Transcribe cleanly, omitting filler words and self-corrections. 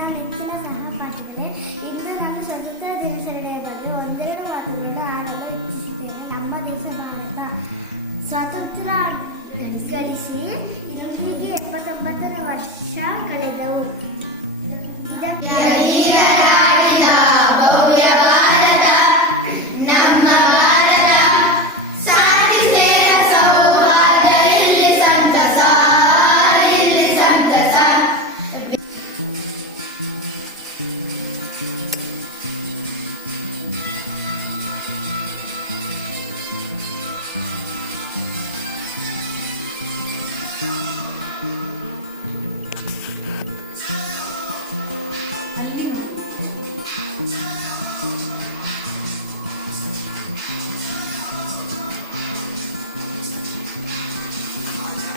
ನನ್ನ ನೆಚ್ಚಿನ ಸಹಪಾಠಿಗಳೇ, ಇಂದು ನಾನು ಸ್ವತಂತ್ರ ದಿನಾಚರಣೆಯ ಬಗ್ಗೆ ಒಂದೆರಡು ಮಾತುಗಳನ್ನು ಆಡಲು ಇಚ್ಛಿಸುತ್ತೇನೆ. ನಮ್ಮ ದೇಶ ಭಾರತ ಸ್ವಾತಂತ್ರ್ಯ ಗಳಿಸಿ ಇಂದಿಗೆ 79 ವರ್ಷ ಕಳೆದವು. ಇದಕ್ಕೆ